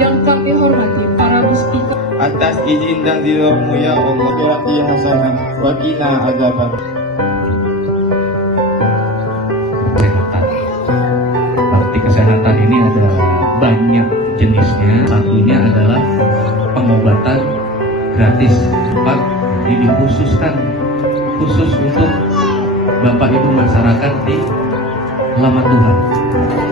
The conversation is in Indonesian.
Yang kami hormati para muspika. Atas izin dan ridho-Mu ya Allah, wati hasanah wa qina adzaban. Kesehatan. Bakti kesehatan ini ada banyak jenisnya. Satunya adalah pengobatan gratis. Ini dikhususkan khusus untuk Bapak Ibu masyarakat di Alamat Tuhan.